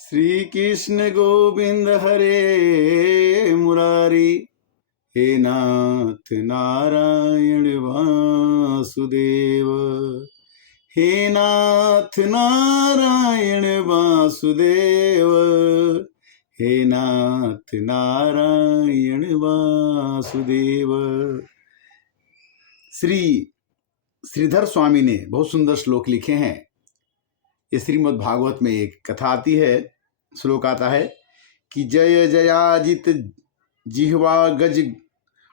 श्री कृष्ण गोविंद हरे मुरारी, हे नाथ नारायण वासुदेव, हे नाथ नारायण वासुदेव, हे नाथ नारायण वासुदेव। श्री श्रीधर स्वामी ने बहुत सुंदर श्लोक लिखे हैं। ये श्रीमद् भागवत में एक कथा आती है, श्लोक आता है कि जय जयाजित जिह्वा गज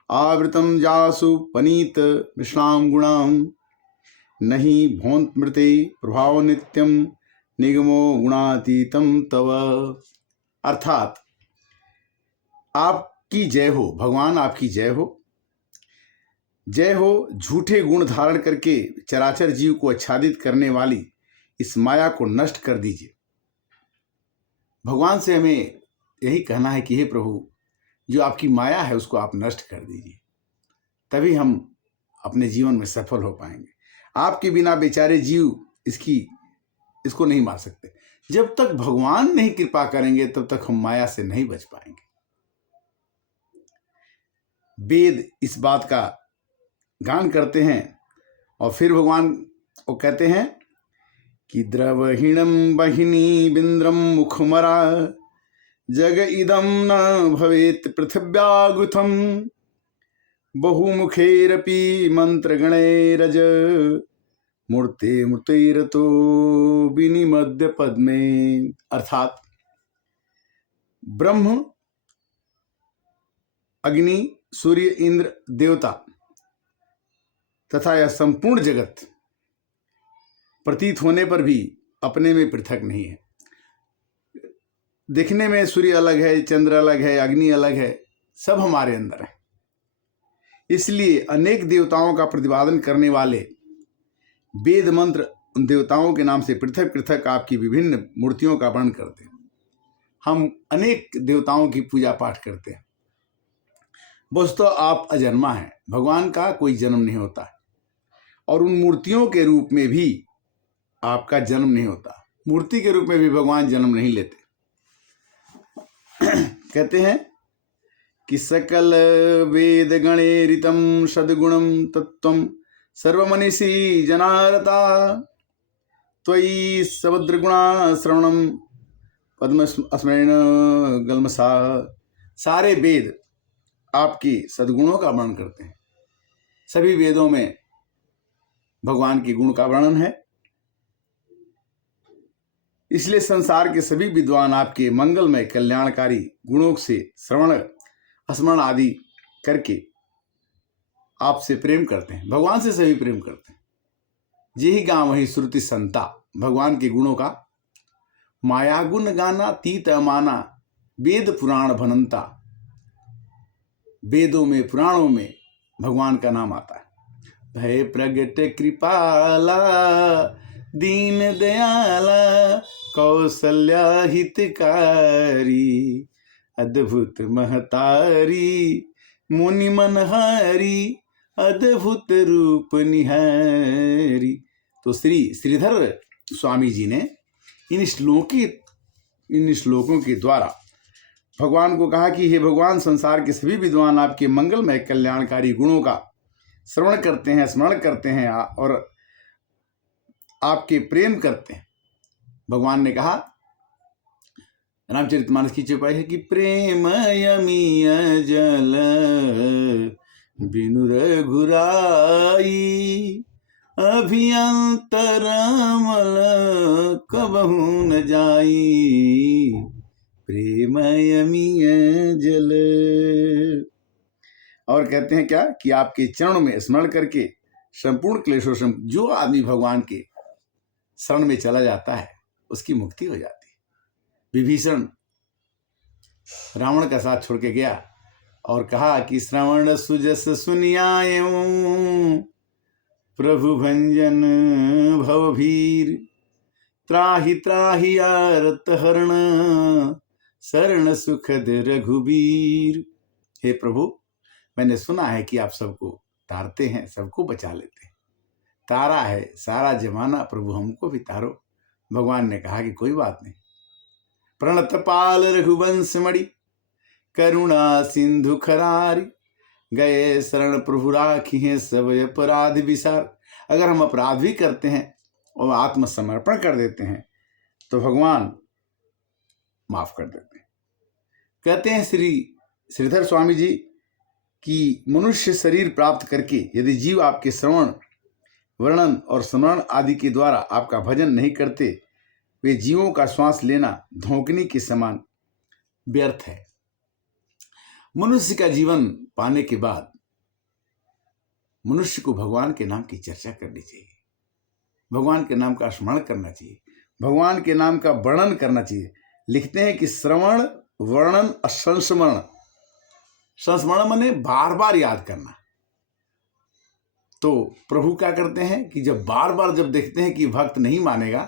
आवृतम जासु पनीत विश्राम गुणाम, नहीं भोंत मृते प्रभाव नित्यम निगमो गुणातीतम तव। अर्थात आपकी जय हो भगवान, आपकी जय हो, जय हो। झूठे गुण धारण करके चराचर जीव को आच्छादित करने वाली इस माया को नष्ट कर दीजिए। भगवान से हमें यही कहना है कि हे प्रभु, जो आपकी माया है उसको आप नष्ट कर दीजिए, तभी हम अपने जीवन में सफल हो पाएंगे। आपके बिना बेचारे जीव इसको नहीं मार सकते। जब तक भगवान नहीं कृपा करेंगे तब तक हम माया से नहीं बच पाएंगे। वेद इस बात का गान करते हैं और फिर भगवान को कहते हैं कि द्रवहीणम बहिनी बिंद्रम मुखमरा, जग इदम न भवेत पृथिव्यागुथम, बहुमुखेरपि मंत्रगणैरज, मूर्ते मूर्तिरतो विनिमद्य पद्मे। अर्थात ब्रह्म, अग्नि, सूर्य, इंद्र, देवता तथा यह संपूर्ण जगत प्रतीत होने पर भी अपने में पृथक नहीं है। दिखने में सूर्य अलग है, चंद्र अलग है, अग्नि अलग है, सब हमारे अंदर है। इसलिए अनेक देवताओं का प्रतिपादन करने वाले वेद मंत्र उन देवताओं के नाम से पृथक पृथक आपकी विभिन्न मूर्तियों का वर्णन करते हैं। हम अनेक देवताओं की पूजा पाठ करते हैं। वस्तुतः आप अजन्मा हैं, भगवान का कोई जन्म नहीं होता है और उन मूर्तियों के रूप में भी आपका जन्म नहीं होता। मूर्ति के रूप में भी भगवान जन्म नहीं लेते। कहते हैं कि सकल वेद गणेरितम सद्गुणम तत्वम सर्वमनीषी जनारता, त्वयि समुद्रगुणा श्रवणम पद्म स्मरण गलमसा। सारे वेद आपकी सद्गुणों का वर्णन करते हैं। सभी वेदों में भगवान के गुण का वर्णन है। इसलिए संसार के सभी विद्वान आपके मंगलमय कल्याणकारी गुणों से श्रवण स्मरण आदि करके आपसे प्रेम करते हैं। भगवान से सभी प्रेम करते हैं। यही गाँव वही श्रुति संता, भगवान के गुणों का माया गुण गाना तीत अमाना, वेद पुराण भनंता। वेदों में पुराणों में भगवान का नाम आता है। भय प्रगट कृपाला दीन दयाला, कौशल्या हितकारी, अद्भुत महतारी, मुनि मनहारी, अद्भुत रूप निहारी। तो श्रीधर स्वामी जी ने इन श्लोकों के द्वारा भगवान को कहा कि हे भगवान, संसार के सभी विद्वान आपके मंगलमय कल्याणकारी गुणों का श्रवण करते हैं, स्मरण करते हैं और आपके प्रेम करते हैं। भगवान ने कहा, रामचरितमानस की चौपाई है कि प्रेम यमीय जल बिनु रघुराई, अभियंतरमल कबहु न जाई, प्रेम यमीय जल। और कहते हैं क्या कि आपके चरणों में स्मरण करके संपूर्ण क्लेशों से जो आदमी भगवान के शरण में चला जाता है उसकी मुक्ति हो जाती है। विभीषण रावण का साथ छोड़ के गया और कहा कि श्रवण सुजस सुनियायूं, प्रभु भंजन भवभीर, त्राहि त्राहि आरत हरण, शरण सुखद रघुबीर। हे प्रभु, मैंने सुना है कि आप सबको तारते हैं, सबको बचा लेते हैं। तारा है सारा जमाना, प्रभु हमको भी तारो। भगवान ने कहा कि कोई बात नहीं, प्रणतपाल रघुवंश मणि करुणा सिंधु खरारी, गए शरण प्रभु राखी हैं सब अपराध विसार। अगर हम अपराध भी करते हैं और आत्मसमर्पण कर देते हैं तो भगवान माफ कर देते हैं। कहते हैं श्री श्रीधर स्वामी जी कि मनुष्य शरीर प्राप्त करके यदि जीव आपके श्रवण वर्णन और स्मरण आदि के द्वारा आपका भजन नहीं करते, वे जीवों का श्वास लेना धोंकने के समान व्यर्थ है। मनुष्य का जीवन पाने के बाद मनुष्य को भगवान के नाम की चर्चा करनी चाहिए, भगवान के नाम का स्मरण करना चाहिए, भगवान के नाम का वर्णन करना चाहिए। लिखते हैं कि श्रवण वर्णन संस्मरण, संस्मरण माने बार बार याद करना। तो प्रभु क्या करते हैं कि जब बार बार जब देखते हैं कि भक्त नहीं मानेगा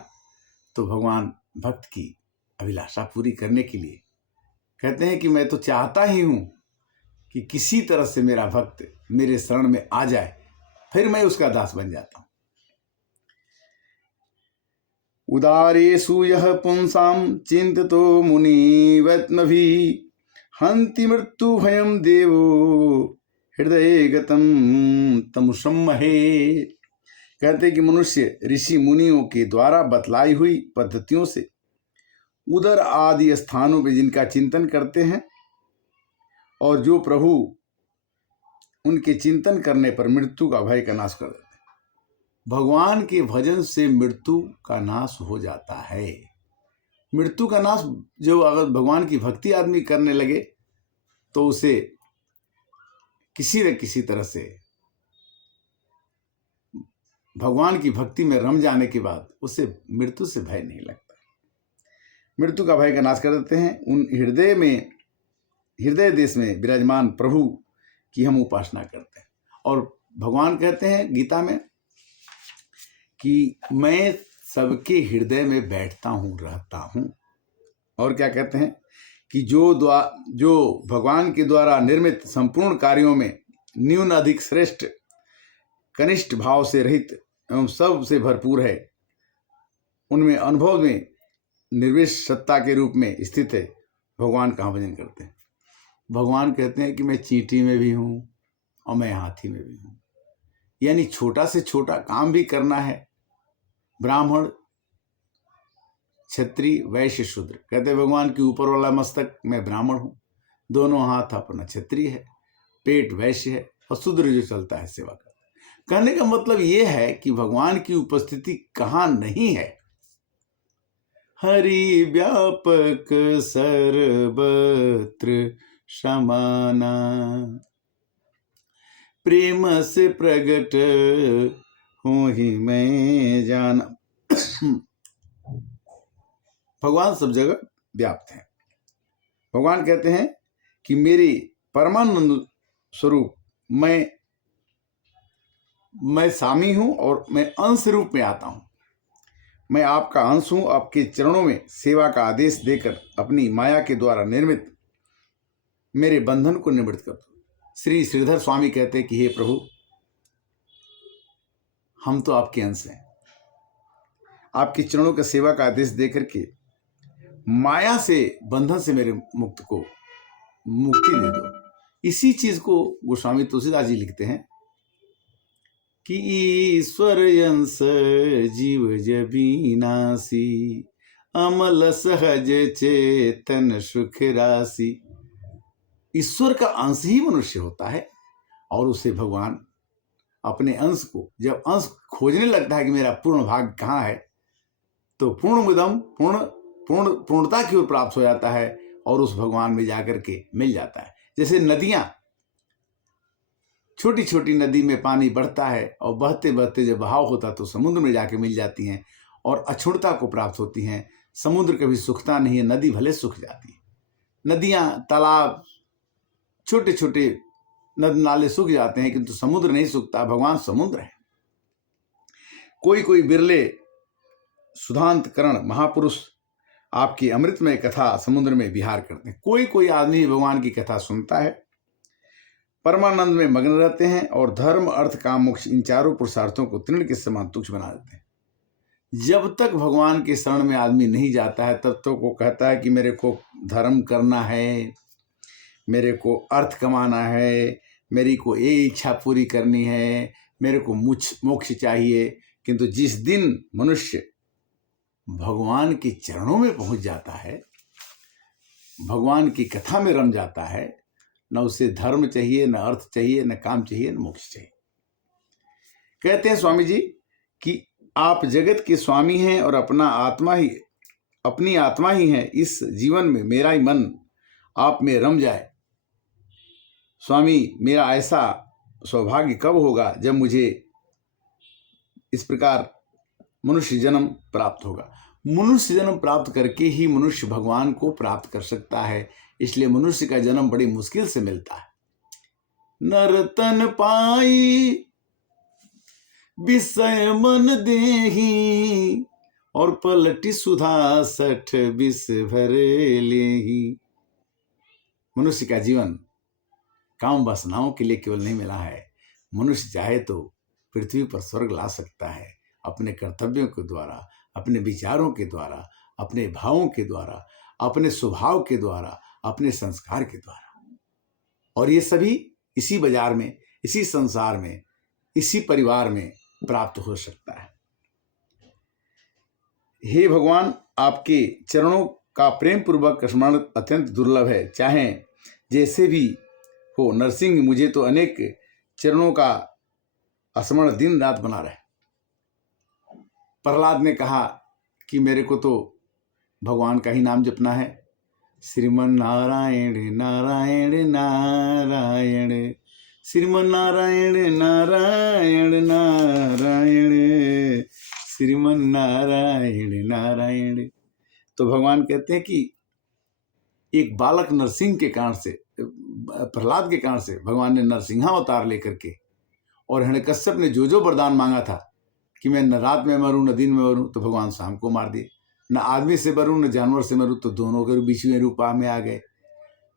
तो भगवान भक्त की अभिलाषा पूरी करने के लिए कहते हैं कि मैं तो चाहता ही हूं कि किसी तरह से मेरा भक्त मेरे शरण में आ जाए, फिर मैं उसका दास बन जाता हूं। उदारेषु यः पुंसां चिंततो मुनिवत्मभि हन्ति मृत्यु भयं देवो हृदय गतम तमुसम्महे। कहते कि मनुष्य ऋषि मुनियों के द्वारा बतलाई हुई पद्धतियों से उदर आदि स्थानों पे जिनका चिंतन करते हैं और जो प्रभु उनके चिंतन करने पर मृत्यु का भय का नाश कर देते हैं। भगवान के भजन से मृत्यु का नाश हो जाता है। मृत्यु का नाश जो अगर भगवान की भक्ति आदमी करने लगे तो उसे किसी न किसी तरह से भगवान की भक्ति में रम जाने के बाद उसे मृत्यु से भय नहीं लगता। मृत्यु का भय का नाश कर देते हैं। उन हृदय देश में विराजमान प्रभु की हम उपासना करते हैं। और भगवान कहते हैं गीता में कि मैं सबके हृदय में बैठता हूँ, रहता हूँ। और क्या कहते हैं कि जो भगवान के द्वारा निर्मित संपूर्ण कार्यों में न्यून अधिक श्रेष्ठ कनिष्ठ भाव से रहित एवं सब से भरपूर है, उनमें अनुभव में निर्विश सत्ता के रूप में स्थित है, भगवान का भजन करते हैं। भगवान कहते हैं कि मैं चींटी में भी हूँ और मैं हाथी में भी हूँ। यानी छोटा से छोटा काम भी करना है। ब्राह्मण क्षत्रिय वैश्य शूद्र, कहते भगवान के ऊपर वाला मस्तक मैं ब्राह्मण हूँ, दोनों हाथ अपना क्षत्रिय है, पेट वैश्य है और शूद्र जो चलता है सेवा करता है। कहने का मतलब ये है कि भगवान की उपस्थिति कहाँ नहीं है। हरि व्यापक सर्वत्र समाना, प्रेम से प्रगट हूँ ही मैं जाना। भगवान सब जगह व्याप्त है। भगवान कहते हैं कि मेरे परमानंद स्वरूप मैं स्वामी हूं और मैं अंश रूप में आता हूं। मैं आपका अंश हूं। आपके चरणों में सेवा का आदेश देकर अपनी माया के द्वारा निर्मित मेरे बंधन को निवृत्त कर दो। श्री श्रीधर स्वामी कहते हैं कि हे प्रभु, हम तो आपके अंश हैं। आपके चरणों का सेवा का आदेश देकर के माया से बंधन से मेरे मुक्ति दे दो। इसी चीज को गोस्वामी तुलसीदास जी लिखते हैं कि ईश्वर अंश जीव जबीनासी, अमल सहज चेतन सुख राशि। ईश्वर का अंश ही मनुष्य होता है और उसे भगवान अपने अंश को, जब अंश खोजने लगता है कि मेरा पूर्ण भाग कहाँ है, तो पूर्णमुदम पूर्णता की ओर प्राप्त हो जाता है और उस भगवान में जाकर के मिल जाता है। जैसे नदियां, छोटी छोटी नदी में पानी बढ़ता है और बहते बहते जब बहाव होता तो समुद्र में जाके मिल जाती हैं और अक्षुणता को प्राप्त होती हैं। समुद्र कभी सूखता नहीं है, नदी भले सूख जाती है। नदियां, तालाब, छोटे छोटे नद नाले सूख जाते हैं किंतु समुद्र नहीं सूखता। भगवान समुद्र है। कोई बिरले सुधांतकरण महापुरुष आपकी अमृतमय कथा समुद्र में विहार करते हैं। कोई आदमी भगवान की कथा सुनता है, परमानंद में मग्न रहते हैं और धर्म अर्थ काम मोक्ष इन चारों पुरुषार्थों को तृण के समान तुच्छ बना देते हैं। जब तक भगवान के शरण में आदमी नहीं जाता है तब तक वो कहता है कि मेरे को धर्म करना है, मेरे को अर्थ कमाना है, मेरी को ये इच्छा पूरी करनी है, मेरे को मोक्ष चाहिए। किंतु जिस दिन मनुष्य भगवान के चरणों में पहुंच जाता है, भगवान की कथा में रम जाता है, न उसे धर्म चाहिए, न अर्थ चाहिए, न काम चाहिए, न मोक्ष चाहिए। कहते हैं स्वामी जी कि आप जगत के स्वामी हैं और अपनी आत्मा ही है। इस जीवन में मेरा ही मन आप में रम जाए। स्वामी, मेरा ऐसा सौभाग्य कब होगा जब मुझे इस प्रकार मनुष्य जन्म प्राप्त होगा। मनुष्य जन्म प्राप्त करके ही मनुष्य भगवान को प्राप्त कर सकता है। इसलिए मनुष्य का जन्म बड़ी मुश्किल से मिलता है। नरतन पाई विषय मन देही, और पलटी सुधा 60 विष भर लेही। मनुष्य का जीवन काम वासनाओं के लिए केवल नहीं मिला है। मनुष्य चाहे तो पृथ्वी पर स्वर्ग ला सकता है, अपने कर्तव्यों के द्वारा, अपने विचारों के द्वारा, अपने भावों के द्वारा, अपने स्वभाव के द्वारा, अपने संस्कार के द्वारा। और ये सभी इसी बाजार में, इसी संसार में, इसी परिवार में प्राप्त हो सकता है। हे भगवान, आपके चरणों का प्रेम पूर्वक स्मरण अत्यंत दुर्लभ है। चाहे जैसे भी हो नरसिंह, मुझे तो अनेक चरणों का स्मरण दिन रात बना रहे। प्रहलाद ने कहा कि मेरे को तो भगवान का ही नाम जपना है। श्रीमन नारायण नारायण नारायण, श्रीमन नारायण नारायण नारायण, श्रीमन नारायण नारायण। तो भगवान कहते हैं कि एक बालक नरसिंह के कारण से, प्रहलाद के कारण से भगवान ने नरसिंहावतार लेकर के, और हिरण्यकश्यप ने जो जो वरदान मांगा था कि मैं न रात में मरूं न दिन में मरूं, तो भगवान शाम को मार दिए। न आदमी से मरूं न जानवर से मरूं, तो दोनों के बीच में रूपा में आ गए।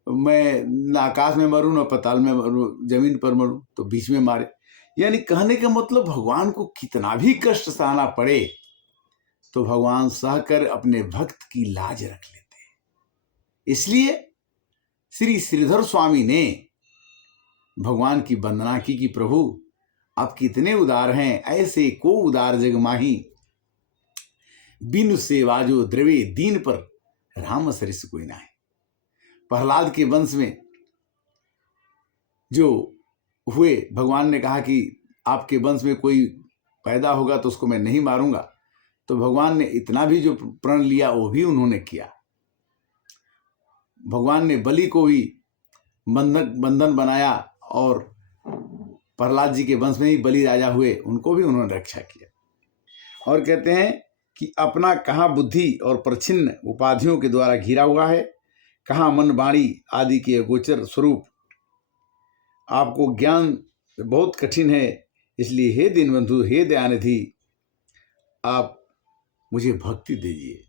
मैं न आकाश में मरूं न पताल में मरूं, जमीन पर मरूं, तो बीच में मारे। यानी कहने का मतलब भगवान को कितना भी कष्ट सहना पड़े तो भगवान सहकर अपने भक्त की लाज रख लेते हैं। इसलिए श्री श्रीधर स्वामी ने भगवान की वंदना की कि प्रभु आप कितने उदार हैं, ऐसे को उदार जग माही, बिनु सेवा जो द्रवे दीन पर राम सरिस कोई ना है। प्रहलाद के वंश में जो हुए, भगवान ने कहा कि आपके वंश में कोई पैदा होगा तो उसको मैं नहीं मारूंगा। तो भगवान ने इतना भी जो प्रण लिया वो भी उन्होंने किया। भगवान ने बलि को भी बंधन बनाया, और प्रहलाद जी के वंश में ही बलि राजा हुए, उनको भी उन्होंने रक्षा किया। और कहते हैं कि अपना कहाँ बुद्धि और प्रच्छिन्न उपाधियों के द्वारा घिरा हुआ है, कहाँ मन वाणी आदि के गोचर स्वरूप। आपको ज्ञान बहुत कठिन है। इसलिए हे दीनबंधु, हे दयानिधि, आप मुझे भक्ति दीजिए।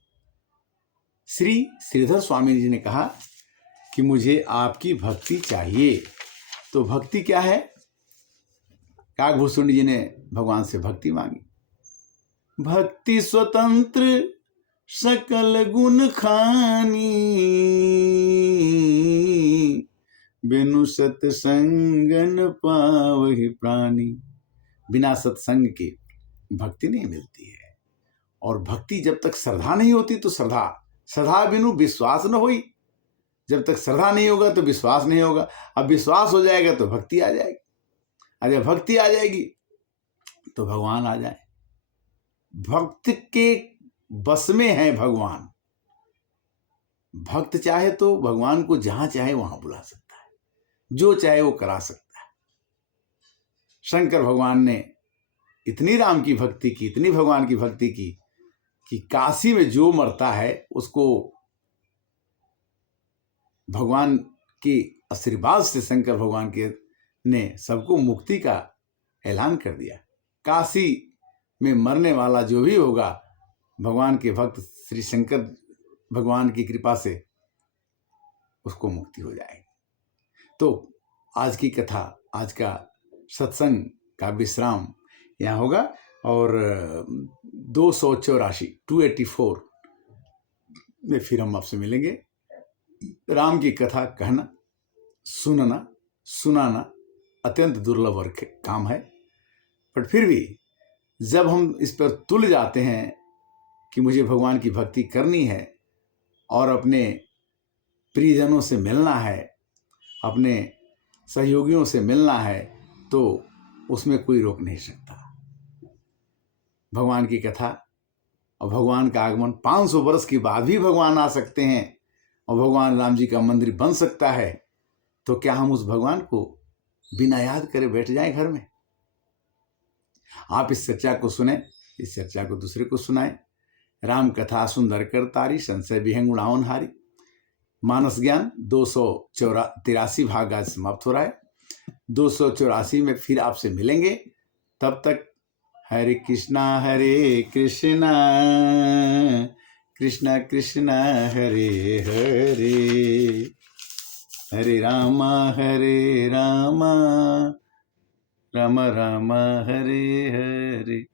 श्री श्रीधर स्वामी जी ने कहा कि मुझे आपकी भक्ति चाहिए। तो भक्ति क्या है? काकभूषुंड जी ने भगवान से भक्ति मांगी। भक्ति स्वतंत्र सकल गुण खानी, बिनु सत्संगन पावहि प्राणी। बिना सत्संग के भक्ति नहीं मिलती है। और भक्ति जब तक श्रद्धा नहीं होती तो श्रद्धा बिनु विश्वास न होई। जब तक श्रद्धा नहीं होगा तो विश्वास नहीं होगा। अब विश्वास हो जाएगा तो भक्ति आ जाएगी, और जब भक्ति आ जाएगी तो भगवान आ जाए। भक्त के बस में है भगवान। भक्त चाहे तो भगवान को जहां चाहे वहां बुला सकता है, जो चाहे वो करा सकता है। शंकर भगवान ने इतनी राम की भक्ति की, इतनी भगवान की भक्ति की कि काशी में जो मरता है उसको भगवान के आशीर्वाद से शंकर भगवान के ने सबको मुक्ति का ऐलान कर दिया। काशी में मरने वाला जो भी होगा, भगवान के भक्त श्री शंकर भगवान की कृपा से उसको मुक्ति हो जाएगी। तो आज की कथा, आज का सत्संग का विश्राम यहाँ होगा। और 284 284 में फिर हम आपसे मिलेंगे। राम की कथा कहना, सुनना, सुनाना अत्यंत दुर्लभ और काम है, पर फिर भी जब हम इस पर तुल जाते हैं कि मुझे भगवान की भक्ति करनी है और अपने प्रियजनों से मिलना है, अपने सहयोगियों से मिलना है, तो उसमें कोई रोक नहीं सकता। भगवान की कथा और भगवान का आगमन 500 वर्ष के बाद भी भगवान आ सकते हैं और भगवान राम जी का मंदिर बन सकता है, तो क्या हम उस भगवान को बिना याद करे बैठ जाएं घर में? आप इस चर्चा को सुने, इस चर्चा को दूसरे को सुनाएं। राम कथा सुंदर कर तारी, संशय विहंग उड़ावन हारी। मानस ज्ञान 283 भाग आज समाप्त हो रहा है। 284 में फिर आपसे मिलेंगे। तब तक हरे कृष्णा कृष्णा कृष्णा हरे हरे, हरे रामा राम राम हरे हरे।